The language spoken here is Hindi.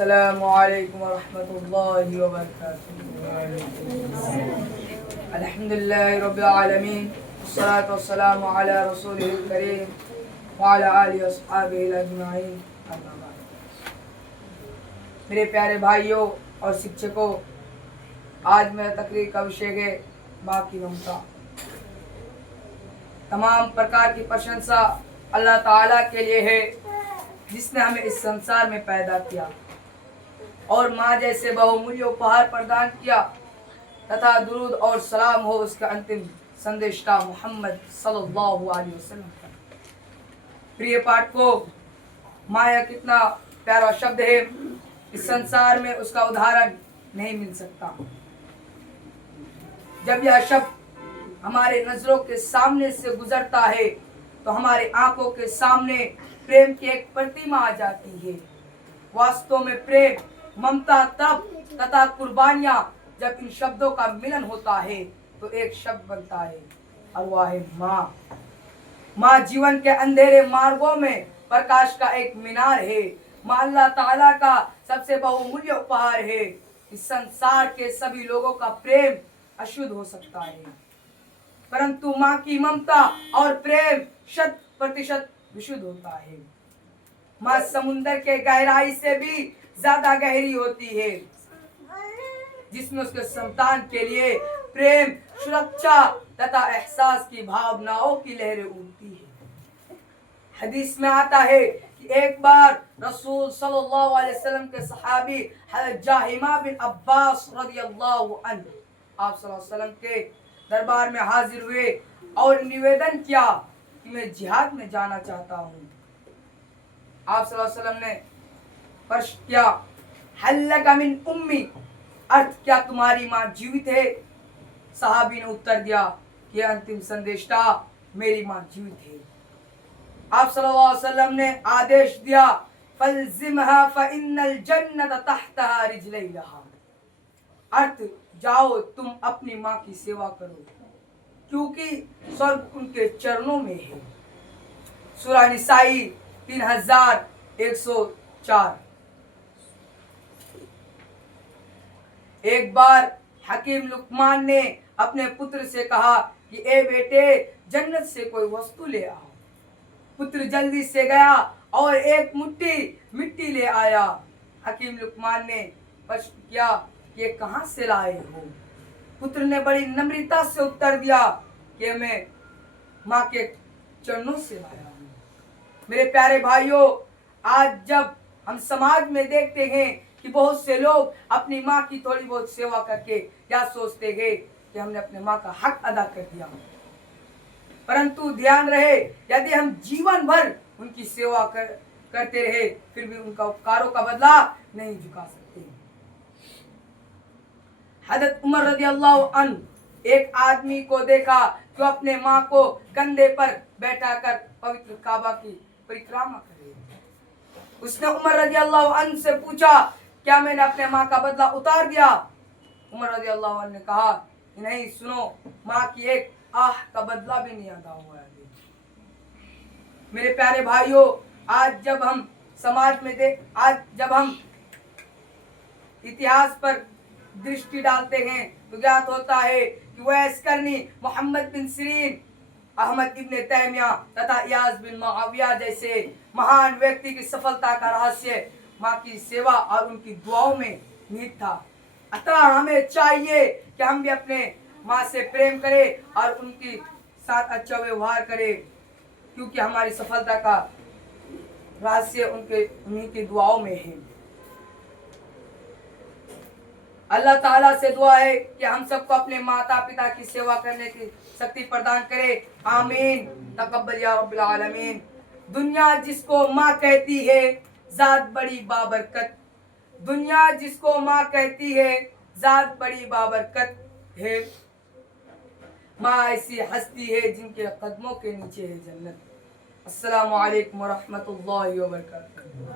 अस्सलामु अलैकुम वरहमतुल्लाहि वबरकातुहू। अल्हम्दुलिल्लाहि रब्बिल आलमीन, वस्सलातु वस्सलामु अला रसूलिल करीम व अला आलिहि वअस्हाबिहि अजमाइन, अम्मा बाद। मेरे प्यारे भाइयों और शिक्षकों, आज मेरा तकरीर का विषय है माँ की ममता। तमाम प्रकार की प्रशंसा अल्लाह ताला के लिए है जिसने हमें इस संसार में पैदा किया और माँ जैसे बहुमूल्य उपहार प्रदान किया तथा दुरूद और सलाम हो उसका अंतिम संदेशता मोहम्मद सल्लल्लाहु अलैहि वसल्लम। प्रिय पाठकों, माँ कितना प्यारा शब्द है, इस संसार में उसका उदाहरण नहीं मिल सकता। जब यह शब्द हमारे नजरों के सामने से गुजरता है तो हमारे आंखों के सामने प्रेम की एक प्रतिमा आ जाती है। वास्तव में प्रेम, ममता तब तथा कुर्बानियां जब इन शब्दों का मिलन होता है तो एक शब्द बनता है और वह है माँ। माँ जीवन के अंधेरे मार्गों में प्रकाश का एक मीनार है। माँ अल्लाह ताला का सबसे बहुमूल्य उपहार है। इस संसार के सभी लोगों का प्रेम अशुद्ध हो सकता है, परंतु माँ की ममता और प्रेम 100% विशुद्ध होता है। माँ समुंदर के गहराई से भी ज्यादा गहरी होती है, जिसमें उसके संतान के लिए प्रेम, सुरक्षा तथा एहसास की भावनाओं की लहरें उठती है। हदीस में आता है कि एक बार रसूल सल्लल्लाहु अलैहि वसल्लम के सहाबी हज़रत जाहिमा बिन अब्बास रज़ियल्लाहु अन्हु आप सल्लल्लाहु अलैहि वसल्लम के दरबार में हाजिर हुए और निवेदन किया कि मैं जिहाद में जाना चाहता हूँ। आप सल्लल्लाहु अलैहि वसल्लम ने प्रश्न किया, हल्लका मिन उम्मी, अर्थ क्या तुम्हारी माँ जीवित है? सहाबी ने उत्तर दिया कि अंतिम संदेशता, मेरी माँ जीवित है। आप सल्लल्लाहु अलैहि वसल्लम ने आदेश दिया, फल्जिमहा फइन्नल जन्नत तहतहा रिजलैहा, अर्थ जाओ तुम अपनी माँ की सेवा करो क्योंकि स्वर्ग उनके चरणों में है। सूरा निसाई 3104। एक बार हकीम लुकमान ने अपने पुत्र से कहा कि ए बेटे, जन्नत से कोई वस्तु ले आओ। पुत्र जल्दी से गया और एक मुट्ठी मिट्टी ले आया। हकीम लुकमान ने प्रश्न किया कि ये कहाँ से लाए हो? पुत्र ने बड़ी नम्रता से उत्तर दिया कि मैं माँ के चरणों से लाया हूँ। मेरे प्यारे भाइयों, आज जब हम समाज में देखते हैं कि बहुत से लोग अपनी माँ की थोड़ी बहुत सेवा करके क्या सोचते हैं कि हमने अपने माँ का हक अदा कर दिया, परंतु ध्यान रहे, यदि हम जीवन भर उनकी सेवा करते रहे फिर भी उनका उपकारों का बदला नहीं चुका सकते। हज़रत उमर रज़ियल्लाहु अन्हु एक आदमी को देखा जो अपने माँ को कंधे पर बैठाकर पवित्र काबा की परिक्रमा कर रही है। उसने उमर रज़ियल्लाहु अन्हु से पूछा, क्या मैंने अपने माँ का बदला उतार दिया? उमर रज़ियल्लाहु अन्हु ने कहा, नहीं, सुनो, माँ की एक आह का बदला भी नहीं अदा हुआ है। मेरे प्यारे भाइयों, आज जब हम इतिहास पर दृष्टि डालते हैं तो ज्ञात होता है कि वैस करनी, मोहम्मद बिन सिरीन, अहमद इब्न तैमिया तथा इयाज बिन मुआविया जैसे महान व्यक्ति की सफलता का रहस्य माँ की सेवा और उनकी दुआओं में निहित था। अतः हमें चाहिए कि हम भी अपने माँ से प्रेम करें और उनके साथ अच्छा व्यवहार करें, क्योंकि हमारी सफलता का रहस्य उन्हीं की दुआओं में है। अल्लाह ताला से दुआ है कि हम सबको अपने माता पिता की सेवा करने की शक्ति प्रदान करे। आमीन, तकब्बल या रब्बिल आलमीन। दुनिया जिसको माँ कहती है जात बड़ी बाबरकत, दुनिया जिसको माँ कहती है जात बड़ी बाबरकत है। माँ ऐसी हस्ती है जिनके कदमों के नीचे है जन्नत। अस्सलामु अलैकुम वरहमतुल्लाहि वबरकातुहू।